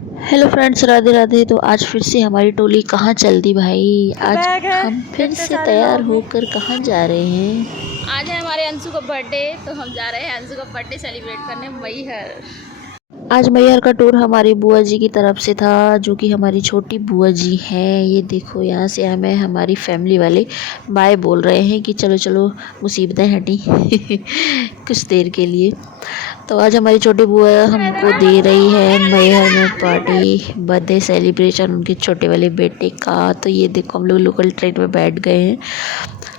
Hello friends, Radhe Radhe. तो आज फिर से हमारी टोली कहाँ चल दी भाई। आज बैग है। हम फिर इतने से सारे तैयार लोग हैं। होकर कहाँ जा रहे हैं। आज है हमारे अंशु का बर्थडे, तो हम जा रहे हैं अंशु का बर्थडे सेलिब्रेट करने मैहर। आज मैहर का टूर हमारी बुआ जी की तरफ से था, जो कि हमारी छोटी बुआ जी हैं। ये देखो, यहाँ से हमें हमारी फैमिली वाले बाय बोल रहे हैं कि चलो चलो मुसीबतें हटी कुछ देर के लिए। तो आज हमारी छोटी बुआ हमको दे रही है मैहर में पार्टी, बर्थडे सेलिब्रेशन उनके छोटे वाले बेटे का। तो ये देखो, हम लोग लोकल ट्रेन में बैठ गए हैं,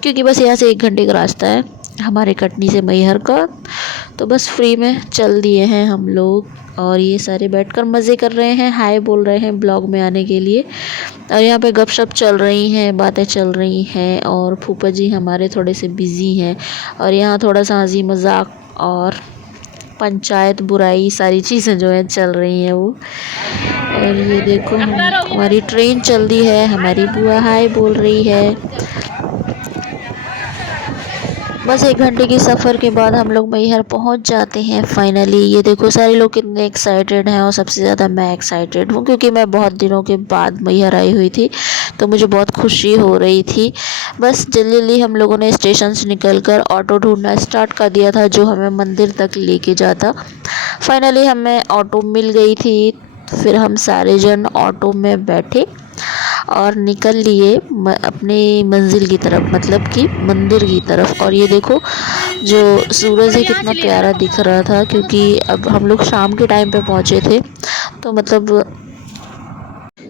क्योंकि बस यहाँ से 1 घंटे का रास्ता है हमारे कटनी से मैहर का। तो बस फ्री में चल दिए हैं हम लोग, और ये सारे बैठकर मज़े कर रहे हैं, हाय बोल रहे हैं ब्लॉग में आने के लिए। और यहाँ पे गपशप चल रही हैं, बातें चल रही हैं, और फूफा जी हमारे थोड़े से बिज़ी हैं। और यहाँ थोड़ा सा हंसी मजाक और पंचायत बुराई सारी चीज़ें जो है चल रही हैं वो। और ये देखो, हमारी ट्रेन चल दी है, हमारी बुआ हाय बोल रही है। बस 1 घंटे की सफ़र के बाद हम लोग मैहर पहुंच जाते हैं फाइनली। ये देखो, सारे लोग कितने एक्साइटेड हैं, और सबसे ज़्यादा मैं एक्साइटेड हूँ, क्योंकि मैं बहुत दिनों के बाद मैहर आई हुई थी, तो मुझे बहुत खुशी हो रही थी। बस जल्दी जल्दी हम लोगों ने स्टेशन से निकलकर ऑटो ढूंढना स्टार्ट कर दिया था, जो हमें मंदिर तक लेके जाता। फाइनली हमें ऑटो मिल गई थी। फिर हम सारे जन ऑटो में बैठे और निकल लिए अपनी मंजिल की तरफ, मतलब कि मंदिर की तरफ। और ये देखो, जो सूरज है कितना प्यारा दिख रहा था, क्योंकि अब हम लोग शाम के टाइम पे पहुँचे थे, तो मतलब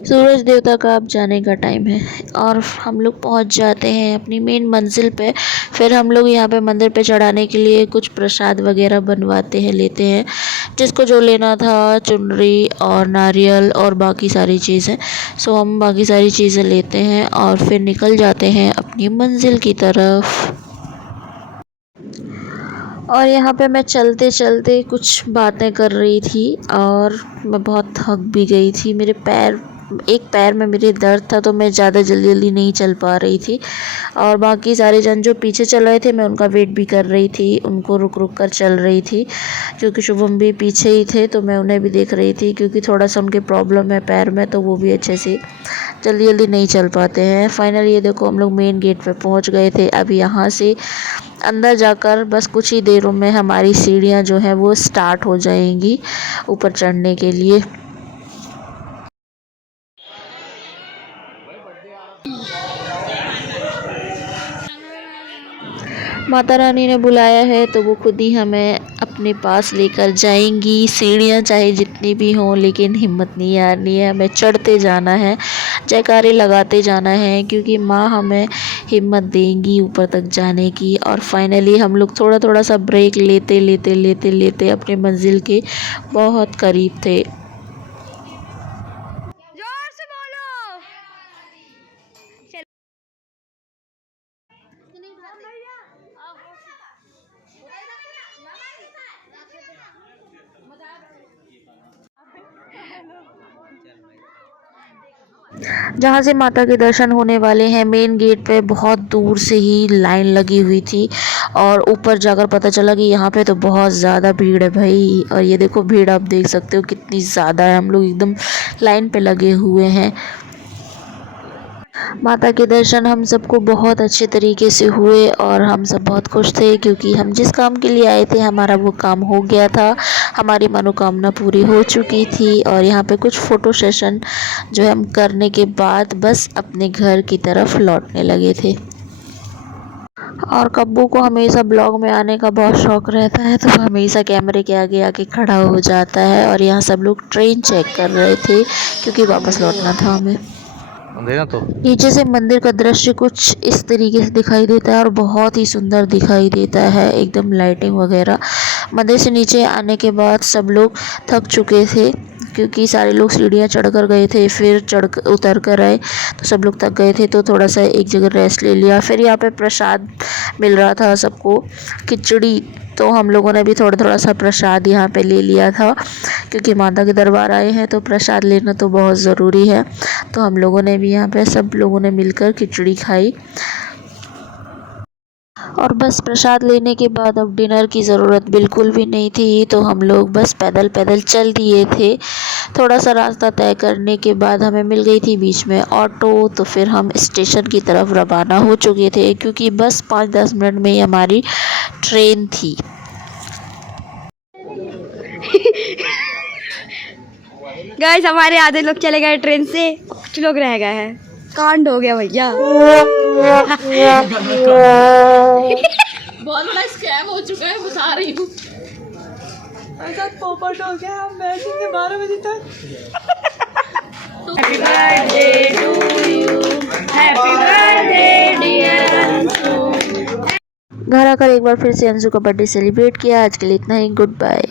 सूरज देवता का अब जाने का टाइम है। और हम लोग पहुंच जाते हैं अपनी मेन मंजिल पे। फिर हम लोग यहाँ पे मंदिर पे चढ़ाने के लिए कुछ प्रसाद वगैरह बनवाते हैं, लेते हैं, जिसको जो लेना था, चुनरी और नारियल और बाकी सारी चीज़ें। सो हम बाकी सारी चीज़ें लेते हैं और फिर निकल जाते हैं अपनी मंजिल की तरफ। और यहाँ पे मैं चलते चलते कुछ बातें कर रही थी, और मैं बहुत थक भी गई थी। मेरे पैर, एक पैर में मेरे दर्द था, तो मैं ज़्यादा जल्दी जल्दी नहीं चल पा रही थी। और बाकी सारे जन जो पीछे चल रहे थे, मैं उनका वेट भी कर रही थी, उनको रुक रुक कर चल रही थी, क्योंकि शुभम भी पीछे ही थे, तो मैं उन्हें भी देख रही थी, क्योंकि थोड़ा सा उनके प्रॉब्लम है पैर में, तो वो भी अच्छे से जल्दी जल्दी नहीं चल पाते हैं। फाइनली ये देखो, हम लोग मेन गेट पे पहुंच गए थे। अब यहाँ से अंदर जाकर बस कुछ ही देरों में हमारी सीढ़ियाँ जो हैं वो स्टार्ट हो जाएंगी ऊपर चढ़ने के लिए। माता रानी ने बुलाया है, तो वो खुद ही हमें अपने पास लेकर जाएंगी। सीढ़ियाँ चाहे जितनी भी हों, लेकिन हिम्मत नहीं हारनी है, हमें चढ़ते जाना है, जयकारे लगाते जाना है, क्योंकि माँ हमें हिम्मत देंगी ऊपर तक जाने की। और फाइनली हम लोग थोड़ा थोड़ा सा ब्रेक लेते लेते लेते लेते अपने मंजिल के बहुत करीब थे। जोर से बोलो। जहाँ से माता के दर्शन होने वाले हैं, मेन गेट पे बहुत दूर से ही लाइन लगी हुई थी, और ऊपर जाकर पता चला कि यहाँ पे तो बहुत ज़्यादा भीड़ है भाई। और ये देखो, भीड़ आप देख सकते हो कितनी ज़्यादा है। हम लोग एकदम लाइन पे लगे हुए हैं। माता के दर्शन हम सबको बहुत अच्छे तरीके से हुए, और हम सब बहुत खुश थे, क्योंकि हम जिस काम के लिए आए थे हमारा वो काम हो गया था, हमारी मनोकामना पूरी हो चुकी थी। और यहाँ पे कुछ फ़ोटो सेशन जो हम करने के बाद बस अपने घर की तरफ लौटने लगे थे। और कब्बू को हमेशा ब्लॉग में आने का बहुत शौक़ रहता है, तो वो हमेशा कैमरे के आगे आके खड़ा हो जाता है। और यहाँ सब लोग ट्रेन चेक कर रहे थे, क्योंकि वापस लौटना था हमें। तो नीचे से मंदिर का दृश्य कुछ इस तरीके से दिखाई देता है, और बहुत ही सुंदर दिखाई देता है, एकदम लाइटिंग वगैरह। मंदिर से नीचे आने के बाद सब लोग थक चुके थे, क्योंकि सारे लोग सीढ़ियाँ चढ़ कर गए थे, फिर उतर कर आए, तो सब लोग थक गए थे, तो थोड़ा सा एक जगह रेस्ट ले लिया। फिर यहाँ पे प्रसाद मिल रहा था सबको, खिचड़ी, तो हम लोगों ने भी थोड़ा थोड़ा सा प्रसाद यहाँ पे ले लिया था, क्योंकि माता के दरबार आए हैं तो प्रसाद लेना तो बहुत ज़रूरी है। तो हम लोगों ने भी यहाँ पे सब लोगों ने मिलकर खिचड़ी खाई। और बस प्रसाद लेने के बाद अब डिनर की ज़रूरत बिल्कुल भी नहीं थी, तो हम लोग बस पैदल पैदल चल दिए थे। थोड़ा सा रास्ता तय करने के बाद हमें मिल गई थी बीच में ऑटो, तो फिर हम स्टेशन की तरफ रवाना हो चुके थे क्योंकि बस 5-10 मिनट में ही हमारी ट्रेन थी। गाइस हमारे आधे लोग चले गए ट्रेन से, कुछ लोग रह गए हैं। कांड हो गया भैया। बहुत बड़ा स्कैम हो चुका है, बता रही हूँ। ऐसा पोपट हो गया, हम बैठेंगे 12 बजे तक। Happy birthday to you, happy birthday dear Anshu. घर आकर एक बार फिर से अंशु का बर्थडे सेलिब्रेट किया। आज के लिए इतना ही, गुड बाय।